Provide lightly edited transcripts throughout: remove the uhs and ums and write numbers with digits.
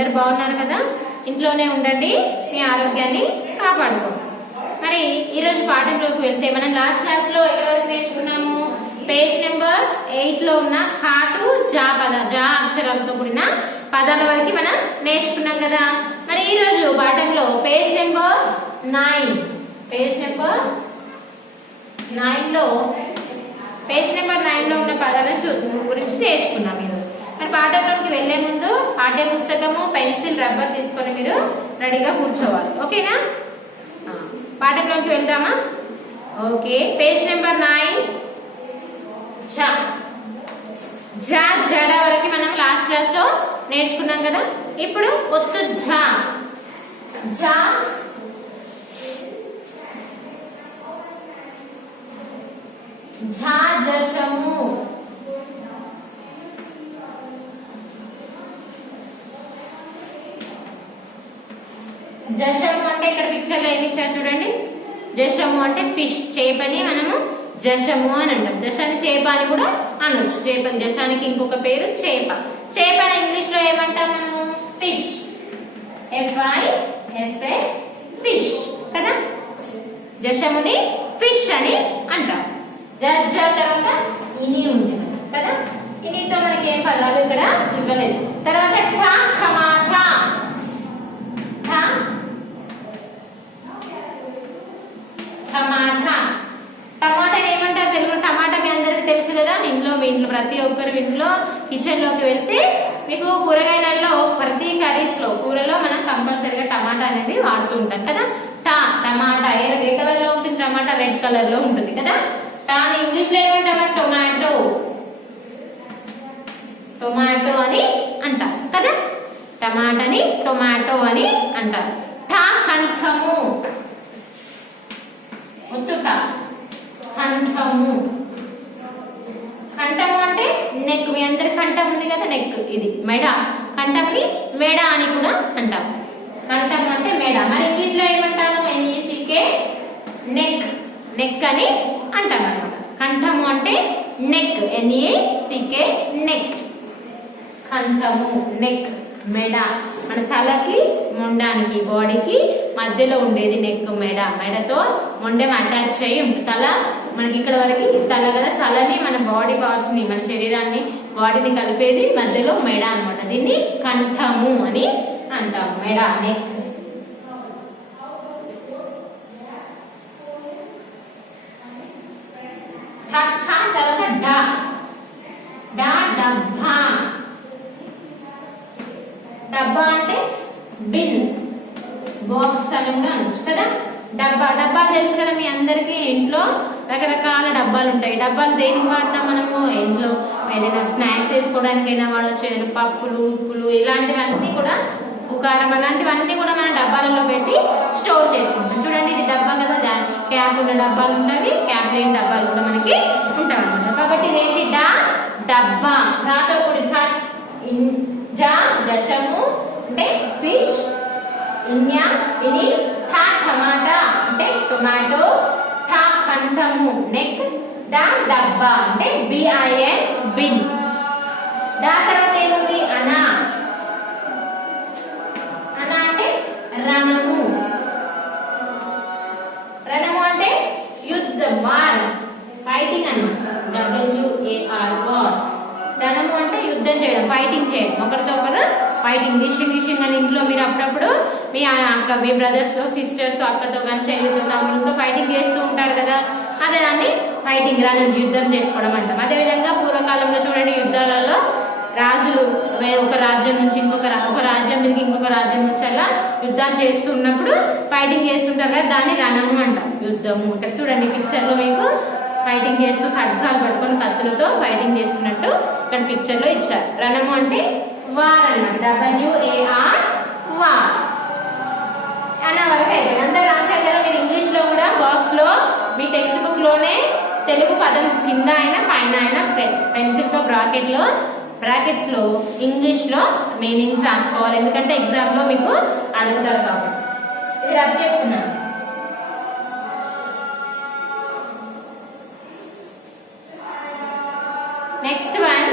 అందరు బాగున్నారు కదా? ఇంట్లోనే ఉండండి, మీ ఆరోగ్యాన్ని కాపాడుకోండి. మరి ఈరోజు పాఠంలోకి వెళ్తే మనం లాస్ట్ క్లాస్లో ఎవరికి నేర్చుకున్నాము? పేజ్ నెంబర్ 8లో ఉన్న హాటు జా జా అక్షరాలతో కూడిన పదాల వరకు మనం నేర్చుకున్నాం కదా. మరి ఈరోజు పాఠంలో పేజ్ నెంబర్ 9లో ఉన్న పదాలను గురించి నేర్చుకున్నాం ఈరోజు. మరి పాఠంలోకి వెళ్లే ముందు పాఠ్య పుస్తకము, పెన్సిల్, రబ్బర్ తీసుకొని మీరు రెడీగా కూర్చోవాలి. ఓకేనా? పాఠంలోకి వెళ్దామా? ఓకే. పేజ్ నెంబర్ 9 జా జడ వరకు మనం లాస్ట్ క్లాస్ లో నేర్చుకున్నాం కదా. ఇప్పుడు ఒత్తు జా జా ఝా జశము జశము అంటే ఇక్కడ పిక్చర్ లో ఏమి ఇచ్చారు చూడండి. జశము అంటే ఫిష్, చేపని మనము జశము అని అంటాం. జశాన్ని చేప అని కూడా అనొచ్చు. చేపని జశానికి ఇంకొక పేరు చేప. చేపని ఇంగ్లీష్ లో ఏమంటాం మనము? ఫిష్. FISH ఫిష్ కదా. జశముని ఫిష్ అని అంటాం. జ తర్వాత ఇని ఉంది కదా. ఇనితో మనకి ఏం పదాలు ఇక్కడ ఇవ్వలేదు. తర్వాత ఠా టమాటా. టమాటా టమాటా ఏమంటారు తెలుగు? టమాటా మీ అందరికి తెలుసు కదా. మీ ఇంట్లో ప్రతి ఒక్కరి ఇంట్లో కిచెన్ లోకి వెళ్తే మీకు కూరగాయలలో ప్రతి కర్రీస్ లో కూరలో మనం కంపల్సరీగా టమాటా అనేది వాడుతూ ఉంటాం కదా. టమాటా ఏ కలర్ లో ఉంటుంది? టమాటా రెడ్ కలర్ లో ఉంటుంది కదా. టాని ఇంగ్లీష్ లో ఏమంటారు? టొమాటో అని అంటారు కదా. టమాటాని టొమాటో అని అంటారు. ఠా కంఠము. కంఠము కంఠము అంటే నెక్. మీ అందరి కంఠం ఉంది కదా, నెక్. ఇది మెడ. కంఠంని మెడ అని కూడా అంటాం. కంఠం అంటే మెడ. మరి ఇంగ్లీష్ లో ఏమంటాము? NECK neck. నెక్ అని అంటాం అనమాట. కంఠము అంటే నెక్. NECK neck. కంఠము నెక్, మెడ. మన తలకి మొండానికి బాడీకి మధ్యలో ఉండేది నెక్, మెడ. మెడతో మొండెం అటాచ్ అయ్యి ఉంటుంది. తల మనకి ఇక్కడ వరకు తల కదా. తలని మన బాడీ పార్ట్స్ ని, మన శరీరాన్ని, బాడీని కలిపేది మధ్యలో మెడ అనమాట. దీన్ని కంఠము అని అంటాం. మెడ, నెక్. తర్వాత డబ్బా. డబ్బా అంటే బిన్, బాక్స్ అని కూడా అనొచ్చు కదా. డబ్బాలు తెలుసు కదా మీ అందరికి. ఇంట్లో రకరకాల డబ్బాలు ఉంటాయి. డబ్బాలు దేనికి వాడతాం మనము? ఇంట్లో ఏదైనా స్నాక్స్ వేసుకోవడానికైనా వాడచ్చు. ఏదైనా పప్పులు, ఉప్పులు, ఇలాంటివన్నీ కూడా, ఉకారం అలాంటివన్నీ కూడా మనం డబ్బాలలో పెట్టి స్టోర్ చేసుకుంటాం. చూడండి, ఇది డబ్బా కదా. క్యాప్ ఉన్న డబ్బాలు ఉంటాయి, క్యాప్ లేని డబ్బాలు కూడా మనకి ఉంటాయి అనమాట. కాబట్టి ఇదేంటి? డబ్బా. దాంతో కూడి జా జశము అంటే ఫిష్. ఇని ఠా టమాటా అంటే టొమాటో. ఠా కంఠము నెక్. డబ్బా అంటే BIN బిన్. తర్వాత ఏముంది? అనా. అనా అంటే రణము. రణము అంటే యుద్ధ, వార్, ఫైటింగ్ అన్నమాట. WAR war. రణము అంటే యుద్ధం చేయడం, ఫైటింగ్ చేయడం, ఒకరితో ఒకరు ఫైటింగ్. డిషింగ్ అని ఇంట్లో మీరు అప్పుడప్పుడు మీ బ్రదర్స్, సిస్టర్స్, అక్కతో కానీ, చెల్లితో, తమ్ములతో ఫైటింగ్ చేస్తూ ఉంటారు కదా. అదే దాన్ని ఫైటింగ్, రణం, యుద్ధం చేసుకోవడం అంటాం. అదేవిధంగా పూర్వకాలంలో చూడండి, యుద్ధాలలో రాజులు ఒక రాజ్యం నుంచి ఒక రాజ్యం నుంచి ఇంకొక రాజ్యం నుంచి అలా యుద్ధాలు చేస్తూ ఉన్నప్పుడు ఫైటింగ్ చేస్తుంటారు కదా, దాన్ని రణము అంటాం, యుద్ధము. ఇక్కడ చూడండి పిక్చర్ లో మీకు ఫైటింగ్ చేస్తూ ఖడ్గాలు పట్టుకొని కత్తులతో ఫైటింగ్ చేస్తున్నట్టు ఇక్కడ పిక్చర్ లో ఇచ్చారు. రణము అంటే వార్ అన్నమాట. WAR war. అన్న వరకు అయిపోయింది. అందరూ రాశారు కదా. మీరు ఇంగ్లీష్ లో కూడా బాక్స్ లో మీ టెక్స్ట్ బుక్ లోనే తెలుగు పదం కింద అయినా పైన అయినా పెన్సిల్ తో బ్రాకెట్స్ లో ఇంగ్లీష్ లో మీనింగ్స్ రాసుకోవాలి. ఎందుకంటే ఎగ్జామ్ లో మీకు అడుగుతారు కాబట్టి. ఇది రబ్ చేస్తున్నాను. నెక్స్ట్ వన్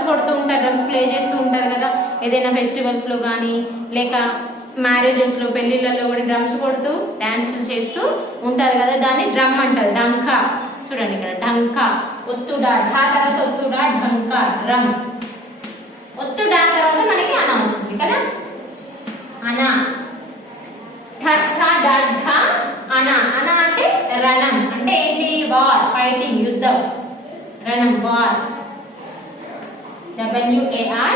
డ్రమ్స్ కొడుతూ ఉంటారు, డ్రమ్స్ ప్లే చేస్తూ ఉంటారు కదా ఏదైనా ఫెస్టివల్స్లో కానీ లేక మ్యారేజెస్లో పెళ్లిళ్ళలో కూడా డ్రమ్స్ కొడుతూ డాన్సులు చేస్తూ ఉంటారు కదా, దాన్ని డ్రమ్ అంటారు. డంకా చూడండి ఇక్కడ డంకా, ఒత్తుడా, ఢా తర్వాత ఒత్తుడా, ఢంకా, డ్రమ్. ఒత్తుడా తర్వాత మనకి అనా వస్తుంది కదా, అనా. అనా, అనా అంటే రణం, అంటే ఏంటి, వార్, ఫైటింగ్, యుద్ధం, రణం, వార్. WAR,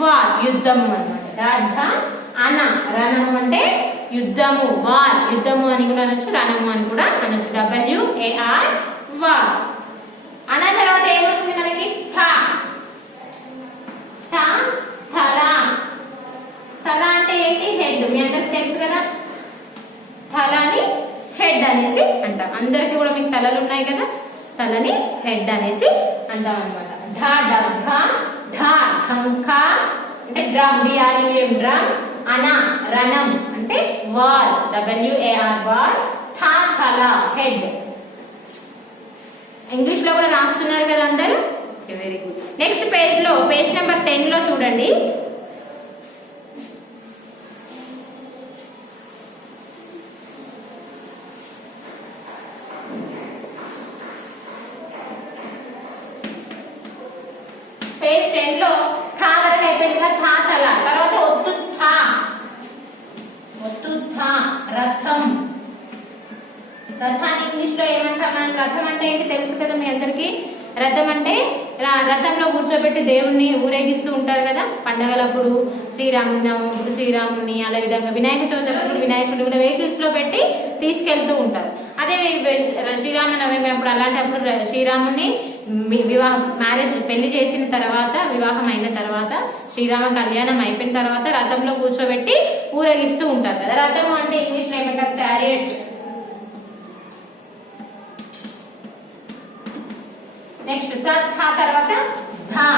వార్, యుద్ధము అన్నమాట. అనా, రణము అంటే యుద్ధము, వార్, యుద్ధము అని కూడా అనొచ్చు, రణము అని కూడా అనొచ్చు. WAR, war. అనా తర్వాత ఏమొస్తుంది మనకి, థా. తల. తల అంటే ఏంటి, హెడ్. మీ అందరికి తెలుసు కదా, తలని హెడ్ అనేసి అంటాం. అందరికి కూడా మీకు తలలు ఉన్నాయి కదా, తలని హెడ్ అనేసి అంటాం అనమాట. ఢంకా అంటే డ్రమ్, DRUM, డ్రమ్. అనా, రణం అంటే వార్, WAR, వార్. తల, హెడ్. ఇంగ్లీష్ లో కూడా రాస్తున్నారు కదా అందరూ, వెరీ గుడ్. నెక్స్ట్ పేజ్ లో, పేజ్ నెంబర్ 10 లో చూడండి. పేజ్ 10 లో థా వరకు అయిపోయింది కదా, థా తల. తర్వాత ఒత్తు థా, ఒత్తు థా, రథం. రథాన్ని ఇంగ్లీష్ లో ఏమంటాం మనం, రథం అంటే ఏంటి తెలుసు కదా మీ అందరికి. రథం అంటే రథంలో కూర్చోబెట్టి దేవుణ్ణి ఊరేగిస్తూ ఉంటారు కదా పండగలప్పుడు, శ్రీరాముడు శ్రీరాముని, అదే విధంగా వినాయక చవితి అప్పుడు వినాయకుడు కూడా వెహికల్స్ లో పెట్టి తీసుకెళ్తూ ఉంటారు. అదే శ్రీరామనవమి అప్పుడు అలాంటప్పుడు శ్రీరాముని మ్యారేజ్ పెళ్లి చేసిన తర్వాత, వివాహం అయిన తర్వాత, శ్రీరామ కళ్యాణం అయిపోయిన తర్వాత రథంలో కూర్చోబెట్టి ఊరేగిస్తూ ఉంటారు కదా. రథం అంటే ఇంగ్లీష్ లో ఏమంటారు, చారియట్స్. నెక్స్ట్ థా తర్వాత ధా,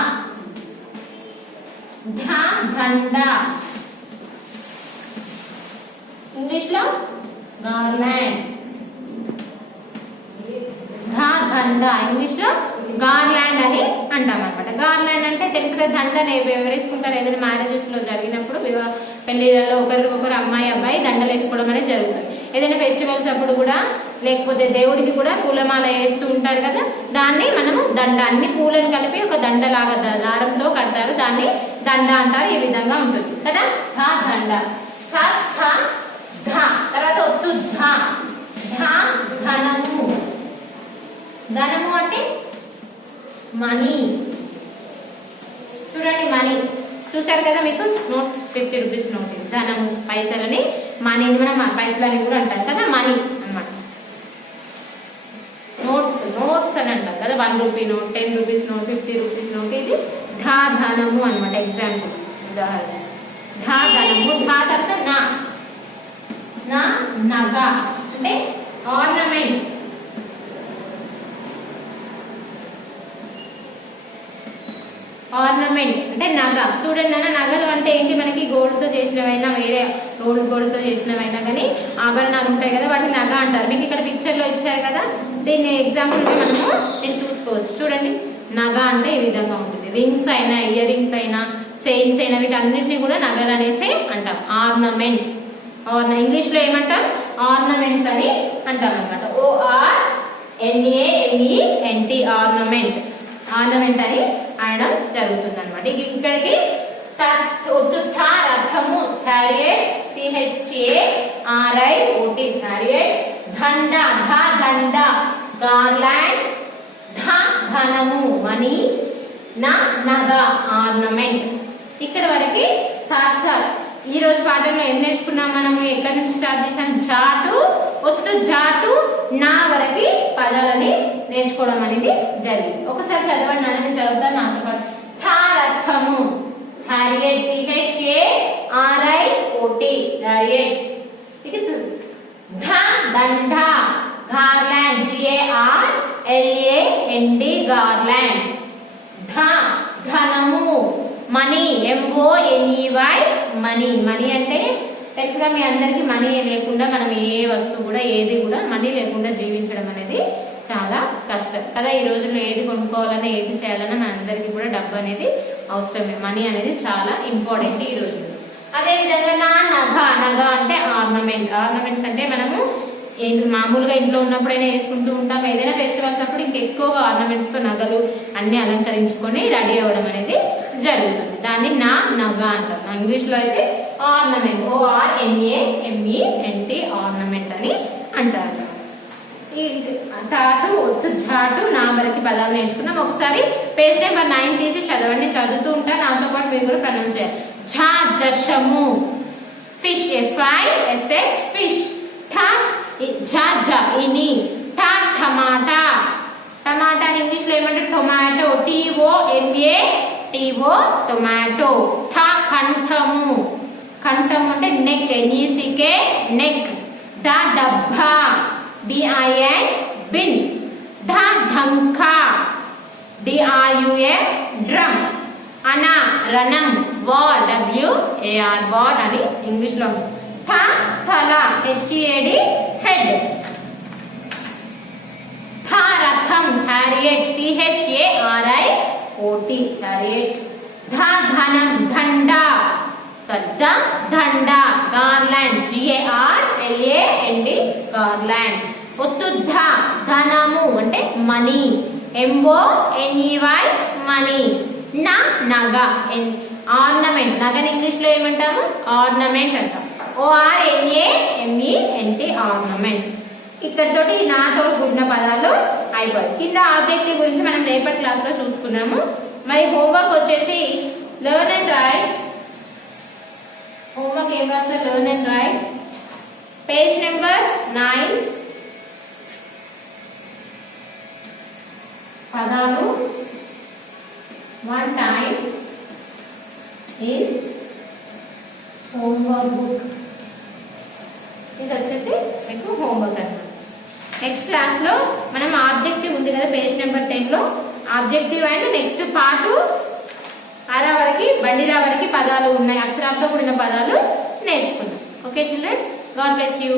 దండ. ఇంగ్లీష్ లో గార్లాండ్. దండ ఇంగ్లీష్ లో గార్లాండ్ అని అంటాం అనమాట. గార్లాండ్ అంటే తెలుసు కదా, దండని ఎవరేసుకుంటారు ఏదైనా మ్యారేజెస్ లో జరిగినప్పుడు, పెళ్లిళ్ళలో ఒకరు అమ్మాయి అబ్బాయి దండలు వేసుకోవడం అనేది జరుగుతుంది. ఏదైనా ఫెస్టివల్స్ అప్పుడు కూడా, లేకపోతే దేవుడికి కూడా పూలమాల వేస్తూ ఉంటారు కదా, దాన్ని మనము దండ, అన్ని పూలను కలిపి ఒక దండలాగా దారంతో కడతారు, దాన్ని దండ అంటారు. ఈ విధంగా ఉంటుంది కదా, దండ. తర్వాత ఒత్తు ధనము. ధనము అంటే మనీ. చూడండి మనీ చూసారు కదా మీకు, నోట్ 50 రూపీస్ నోట్. ధనము పైసలని, మనీని మనం పైసలని కూడా అంటాం కదా, మనీ అన్నమాట. నోట్స్ అని అంటాం కదా, 1 rupee note, 10 rupees note, 50 rupees note. ఇది ధనము అనమాట. ఎగ్జాంపుల్, ఉదాహరణ. ధనము. తర్వాత నగ అంటే ఆర్నమెంట్. ఆర్నమెంట్ అంటే నగ. చూడండి అన్న, నగలు అంటే ఏంటి, మనకి గోల్డ్ తో చేసినవైనా, వేరే గోల్డ్ తో చేసినవైనా కానీ ఆభరణాలు ఉంటాయి కదా, వాటిని నగ అంటారు. మీకు ఇక్కడ పిక్చర్ లో ఇచ్చారు కదా, దీన్ని ఎగ్జాంపుల్ గా మనము నేను చూసుకోవచ్చు. చూడండి, నగ అంటే ఈ విధంగా ఉంటుంది. రింగ్స్ అయినా, ఇయర్ రింగ్స్ అయినా, చైన్స్ అయినా, వీటన్నిటిని కూడా నగలు అనేసి అంటాం. ఆర్నమెంట్స్. ఇంగ్లీష్ లో ఏమంటాం, ఆర్నమెంట్స్ అని అంటాం అనమాట. ORNAMENT, ornament. ఆర్నమెంట్ అని అనడం జరుగుతుంది అనమాట. ఇక్కడికి ఒత్తు రథము, చారియట్, CHARIOT, చారియట్. దండ, దండ, గార్లాండ్. ధనము, మనీ. నగ, ఆర్నమెంట్. ఇక్కడ వరకు ఈ రోజు పాఠంలో ఏం నేర్చుకున్నాం మనము, ఎక్కడి నుంచి స్టార్ట్ చేసాం, జాటు, ఒత్తు జాటు, నా వరకు పదాలని నేర్చుకోవడం అనేది జరిగింది. ఒకసారి చదవండి, నేను చదువుతాను ఆశపడు. రథము, చారియట్, CHARIOT, చారియట్. ఇది దండ, గార్లాండ్, GARLAND, గార్లాండ్. ధనము, మనీ, MONEY, మనీ. మనీ అంటే తెలుసుగా మీ అందరికి, మనీ లేకుండా మనం ఏ వస్తువు కూడా, ఏది కూడా మనీ లేకుండా జీవించడం అనేది చాలా కష్టం కదా. ఈ రోజుల్లో ఏది కొనుక్కోవాలన్నా ఏది చేయాలన్నా మనందరికీ కూడా డబ్బు అనేది అవసరమే. మనీ అనేది చాలా ఇంపార్టెంట్ ఈ రోజుల్లో. అదే విధంగా నగ అంటే ఆర్నమెంట్స్ అంటే మనము మామూలుగా ఇంట్లో ఉన్నప్పుడైనా వేసుకుంటూ ఉంటాం. ఏదైనా ఫెస్టివల్స్ అప్పుడు ఇంకెక్కువగా ఆర్నమెంట్స్ తో నగలు అన్ని అలంకరించుకొని రెడీ అవ్వడం అనేది జరుగుతుంది. దాన్ని నగ అంటారు. ఇంగ్లీష్ లో అయితే ఆర్నమెంట్, ORNAMENT ఆర్నమెంట్ అని అంటారు. ఈ టాటు ఒత్తు ఝాటు నా వరకు పదాలు నేర్చుకున్నాం. ఒకసారి పేజ్ నెంబర్ 9 తీసి చదవండి. చదువుతూ ఉంటా, నాతో పాటు మీరు కూడా ప్రొనౌన్స్ చేయాలి. జషము ఫిష్, FISH ఫిష్. ఇని టమాటా, టమాటా ఇంగ్లీష్ లో ఏమంటారు? Tomato, TOMA tomato. కంఠము, కంఠము అంటే నెక్, NECK నెక్. డబ్బా, BIN బిన్. ఢంకా, DRUM డ్రమ్. రణం, వార్, WAR వార్ అని ఇంగ్లీష్ లో. తల, HEAD హెడ్. రథం, చారియట్, CHARIOT చారియట్. ధనం, దండ, గార్లాండ్, GARLAND గార్లాండ్. ఒత్తుద్ధ, ధనము అంటే మనీ, MONEY మనీ. నగ, ఆర్నమెంట్. నగని ఇంగ్లీష్ లో ఏమంటాము? ఆర్నమెంట్ అంటాం. ORNAMENT ornament. ఇక్కడతోటి నాతో కూడిన పదాలు అయిపోయి. కింద ఆబ్జెక్టివ్ గురించి మనం రేపటి క్లాస్ లో చూసుకున్నాము. మరి హోంవర్క్ వచ్చేసి లెర్న్ అండ్ రైట్. హోంవర్క్ ఏం రాస్తారు? Learn and right. Page number 9 పదాలు one time in homework book. ఇది వచ్చేసి మీకు హోంవర్క్ అన్నమాట. నెక్స్ట్ క్లాస్ లో మనం ఆబ్జెక్టివ్ ఉంది కదా పేజ్ నెంబర్ 10 లో, ఆబ్జెక్టివ్ అండ్ నెక్స్ట్ పార్ట్ అరా వరకు బండిరా వరకు పదాలు ఉన్నాయి, అక్షరాలతో కూడిన పదాలు నేర్చుకుందాం. Okay children, God bless you.